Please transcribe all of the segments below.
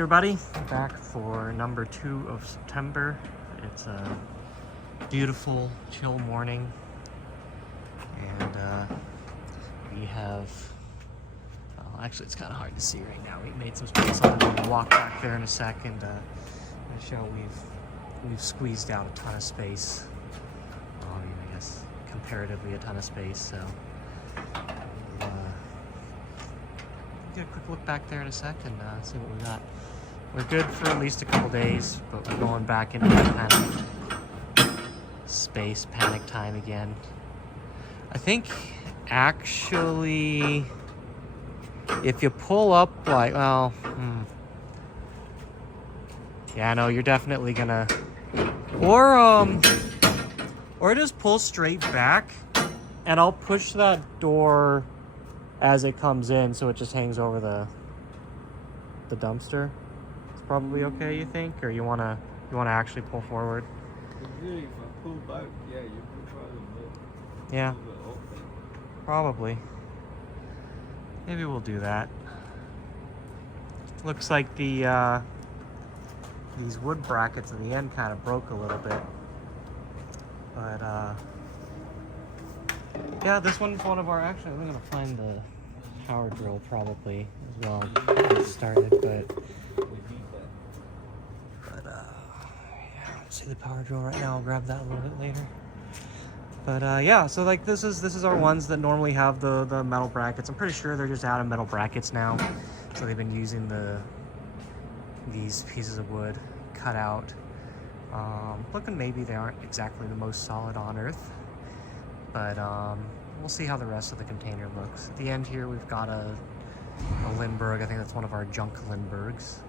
Everybody, back for number 2 of September. It's a beautiful, chill morning, and we have. Well, actually, it's kind of hard to see right now. We made some space. I'm going to walk back there in a second. To show we've squeezed out a ton of space. I guess comparatively a ton of space. So we'll get a quick look back there in a sec and see what we got. We're good for at least a couple days, but we're going back into that kind of space panic time again. I think actually, if you pull up like, well, yeah, no, you're definitely gonna, or just pull straight back, and I'll push that door as it comes in, so it just hangs over the dumpster. Probably okay, you think, or you wanna actually pull forward? If I pull back, yeah, you can probably yeah, probably. Maybe we'll do that. Looks like the these wood brackets in the end kind of broke a little bit, but yeah, this one's one of our. Actually, I'm gonna find the power drill probably as well. Get started, but. See the power drill right now. I'll grab that a little bit later. But yeah, so like this is our ones that normally have the metal brackets. I'm pretty sure they're just out of metal brackets now. So they've been using these pieces of wood cut out. Looking maybe they aren't exactly the most solid on earth, but we'll see how the rest of the container looks. At the end here we've got a Lindbergh. I think that's one of our junk Lindberghs.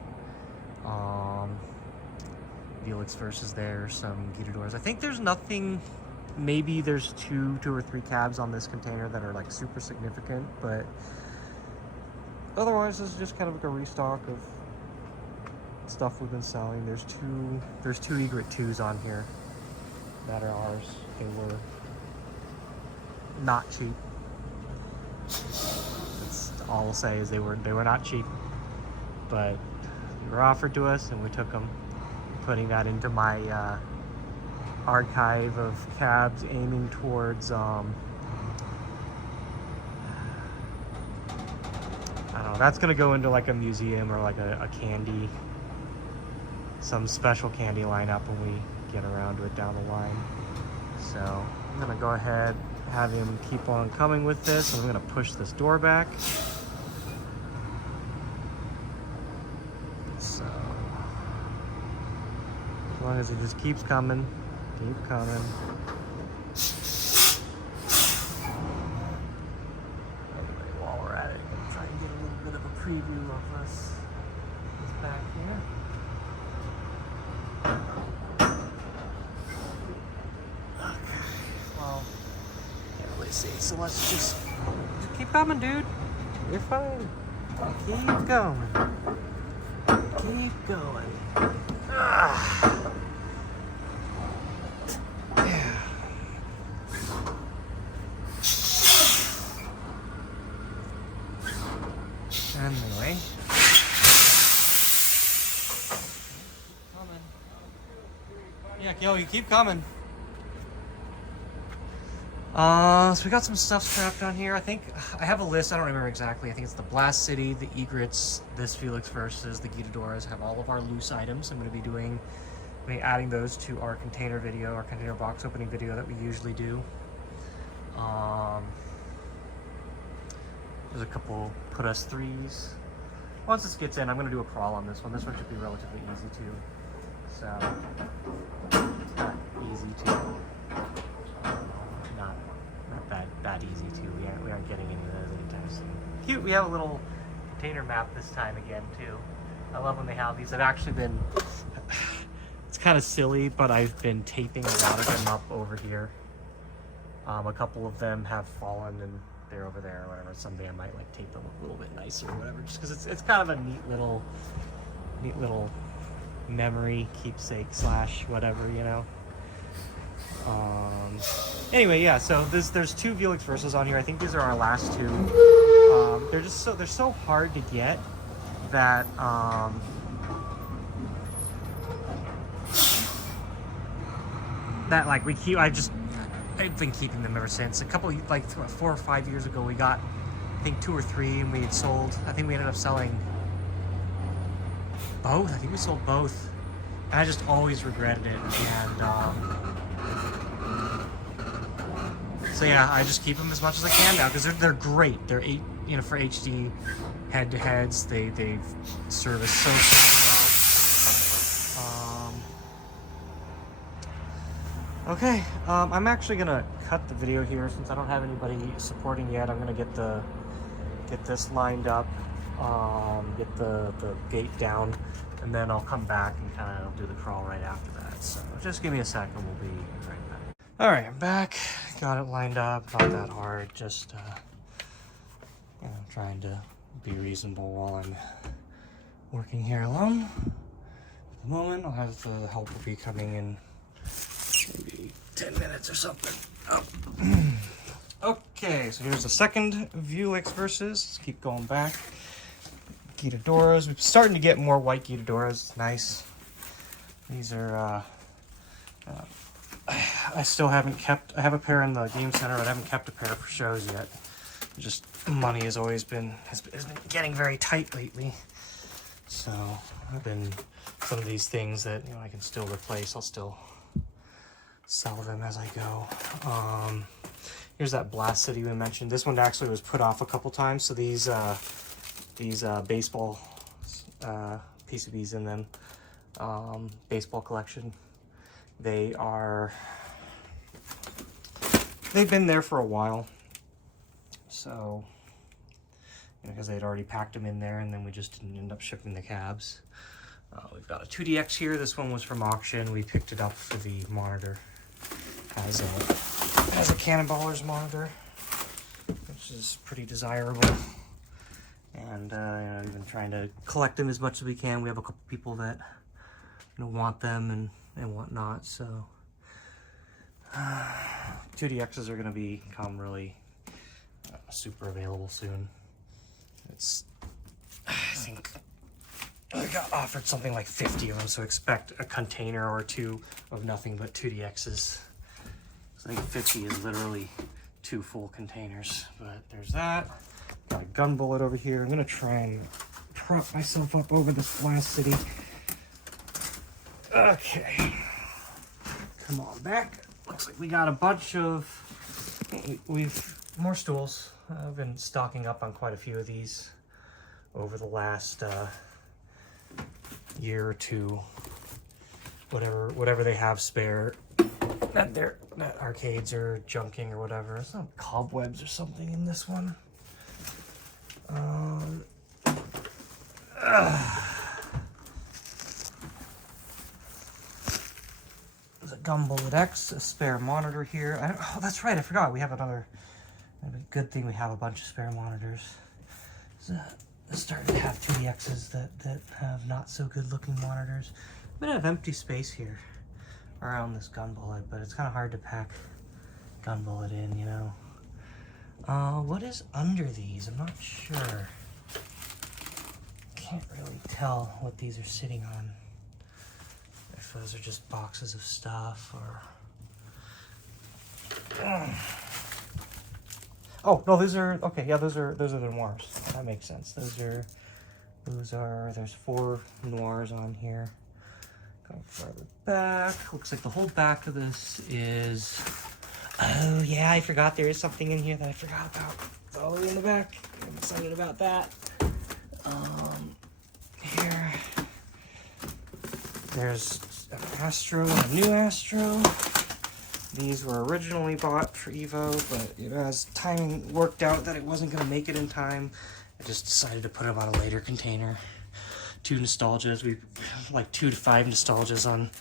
Felix versus there, some Guidadors. I think there's nothing, maybe there's two or three cabs on this container that are like super significant, but otherwise this is just kind of like a restock of stuff we've been selling. There's two Egret IIs on here that are ours. They were not cheap. That's all I'll say, is they were not cheap, but they were offered to us and we took them. Putting that into my archive of cabs, aiming towards I don't know, that's gonna go into like a museum or like a candy, some special candy lineup when we get around to it down the line. So I'm gonna go ahead, have him keep on coming with this, and I'm gonna push this door back. As long as it just keeps coming, keep coming. Anyway, while we're at it, I'm try and get a little bit of a preview of this back here. Okay, well, can't really see, so let's just keep coming, dude. You're fine. Keep going. Keep going. Ah. Anyway, yeah, yo, you keep coming. So we got some stuff strapped on here. I think I have a list. I don't remember exactly. I think it's the Blast City, the Egrets, this Felix versus the Guidadors have all of our loose items. I'm going to be adding those to our container video, our container box opening video that we usually do. There's a couple put us threes. Once this gets in, I'm going to do a crawl on this one. This one should be relatively easy too. So, not easy too. Not that easy too. We aren't getting any of those anytime soon. Cute. We have a little container map this time again too. I love when they have these. I've actually been. It's kind of silly, but I've been taping a lot of them up over here. A couple of them have fallen and they're over there or whatever. Someday I might like tape them a little bit nicer or whatever, just because it's kind of a neat little memory keepsake / whatever, you know. Anyway, yeah. So there's two Felix verses on here. I think these are our last two. They're so hard to get that that like I've been keeping them ever since. A couple, like 4 or 5 years ago, we got, I think 2 or 3, and we had sold, I think we ended up selling both. I think we sold both. And I just always regretted it. And so yeah, I just keep them as much as I can now because they're great. They're for HD head-to-heads. They service so well. Okay, I'm actually gonna cut the video here since I don't have anybody supporting yet. I'm gonna get this lined up, get the gate down, and then I'll come back and kind of do the crawl right after that. So just give me a second, we'll be right back. All right, I'm back. Got it lined up. Not that hard. Just you know, trying to be reasonable while I'm working here alone. At the moment, I'll have the help will be coming in maybe 10 minutes or something. Oh. Okay, so here's the second Vuelix versus. Let's keep going back. Guidadoras. We're starting to get more white Guidadoras. Nice. These are, I still haven't kept, I have a pair in the game center, but I haven't kept a pair for shows yet. Just money has always been, has been getting very tight lately. So I've been, some of these things that, you know, I can still replace, I'll still sell them as I go. Here's that Blast City we mentioned. This one actually was put off a couple times. So these baseball PCBs in them, baseball collection. They've been there for a while. So, you know, because they'd already packed them in there, and then we just didn't end up shipping the cabs. We've got a 2DX here. This one was from auction. We picked it up for the monitor. Has a Cannonballers monitor, which is pretty desirable. And you know, we've been trying to collect them as much as we can. We have a couple people that, you know, want them and whatnot. So 2DXs are going to become really super available soon. It's, I think I got offered something like 50 of them, so expect a container or two of nothing but 2DXs. So I think 50 is literally 2 full containers, but there's that. Got a gun bullet over here. I'm gonna try and prop myself up over this Blast City. Okay, come on back. Looks like we got a bunch of, we've more stools. I've been stocking up on quite a few of these over the last year or two. Whatever they have spare. That arcades are junking or whatever. There's some cobwebs or something in this one. There's a Gun Bullet X, a spare monitor here. Oh, that's right, I forgot. We have another. Good thing we have a bunch of spare monitors. It's starting to have 2DXs that have not so good looking monitors. A bit of empty space here around this Gun Bullet, but it's kind of hard to pack Gun Bullet in, you know. What is under these? I'm not sure. Can't really tell what these are sitting on. If those are just boxes of stuff or... Oh, no, those are, okay, yeah, those are the noirs. That makes sense. There's 4 noirs on here. Going farther back. Looks like the whole back of this is... Oh, yeah, I forgot there is something in here that I forgot about. It's all the way in the back. I'm excited about that. Here. There's an Astro and a new Astro. These were originally bought for Evo, but you know, as timing worked out that it wasn't going to make it in time, I just decided to put them on a later container. 2 nostalgias. We have like 2 to 5 nostalgias on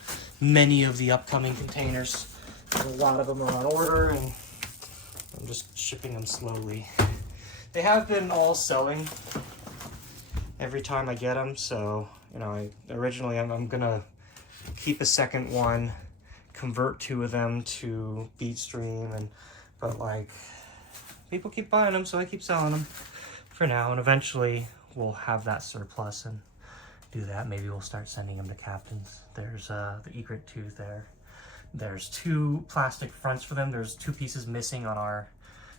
many of the upcoming containers. A lot of them are on order, and I'm just shipping them slowly. They have been all selling every time I get them, so you know, I'm gonna keep a second one, convert 2 of them to Beatstream, but like people keep buying them, so I keep selling them for now, and eventually we'll have that surplus and do that. Maybe we'll start sending them to captains. There's the Egret II there. There's 2 plastic fronts for them. There's 2 pieces missing on our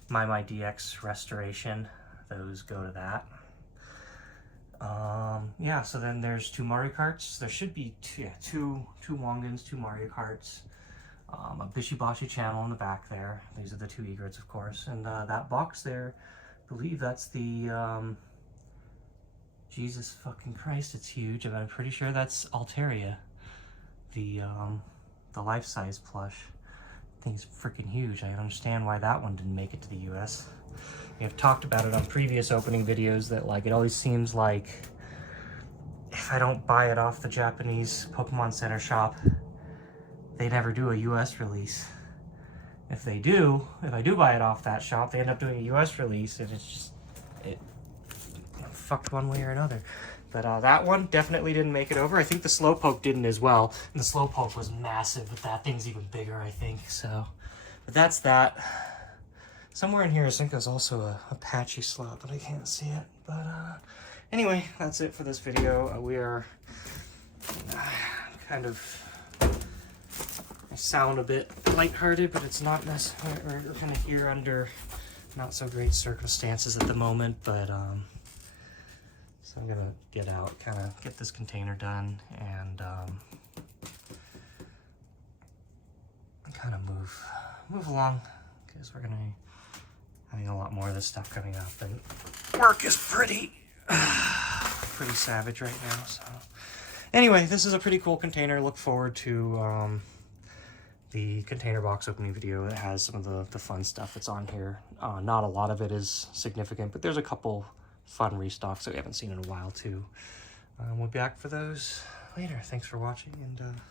My DX restoration. Those go to that. Yeah, so then there's 2 Mario Karts. There should be two Wongans, 2 Mario Karts, a Bishibashi channel in the back there. These are the 2 Egrets, of course. And that box there, I believe that's the, Jesus fucking Christ, it's huge. I'm pretty sure that's Alteria, the life-size plush. Thing's freaking huge. I understand why that one didn't make it to the US. I've talked about it on previous opening videos that like it always seems like if I don't buy it off the Japanese Pokemon Center shop, they never do a US release. If I do buy it off that shop, they end up doing a US release, and it's just fucked one way or another. But that one definitely didn't make it over. I think the Slowpoke didn't as well. And the Slowpoke was massive, but that thing's even bigger, I think. So, but that's that. Somewhere in here, I think there's also a patchy slot, but I can't see it. But anyway, that's it for this video. We are kind of, I sound a bit lighthearted, but it's not necessarily, we're kind of here under not so great circumstances at the moment, but so I'm gonna get out, kind of get this container done, and kind of move along, because we're gonna be having a lot more of this stuff coming up, and work is pretty savage right now. So anyway, this is a pretty cool container. Look forward to the container box opening video that has some of the fun stuff that's on here. Not a lot of it is significant, but there's a couple fun restocks that we haven't seen in a while too. We'll be back for those later. Thanks for watching, and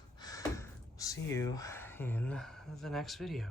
see you in the next video.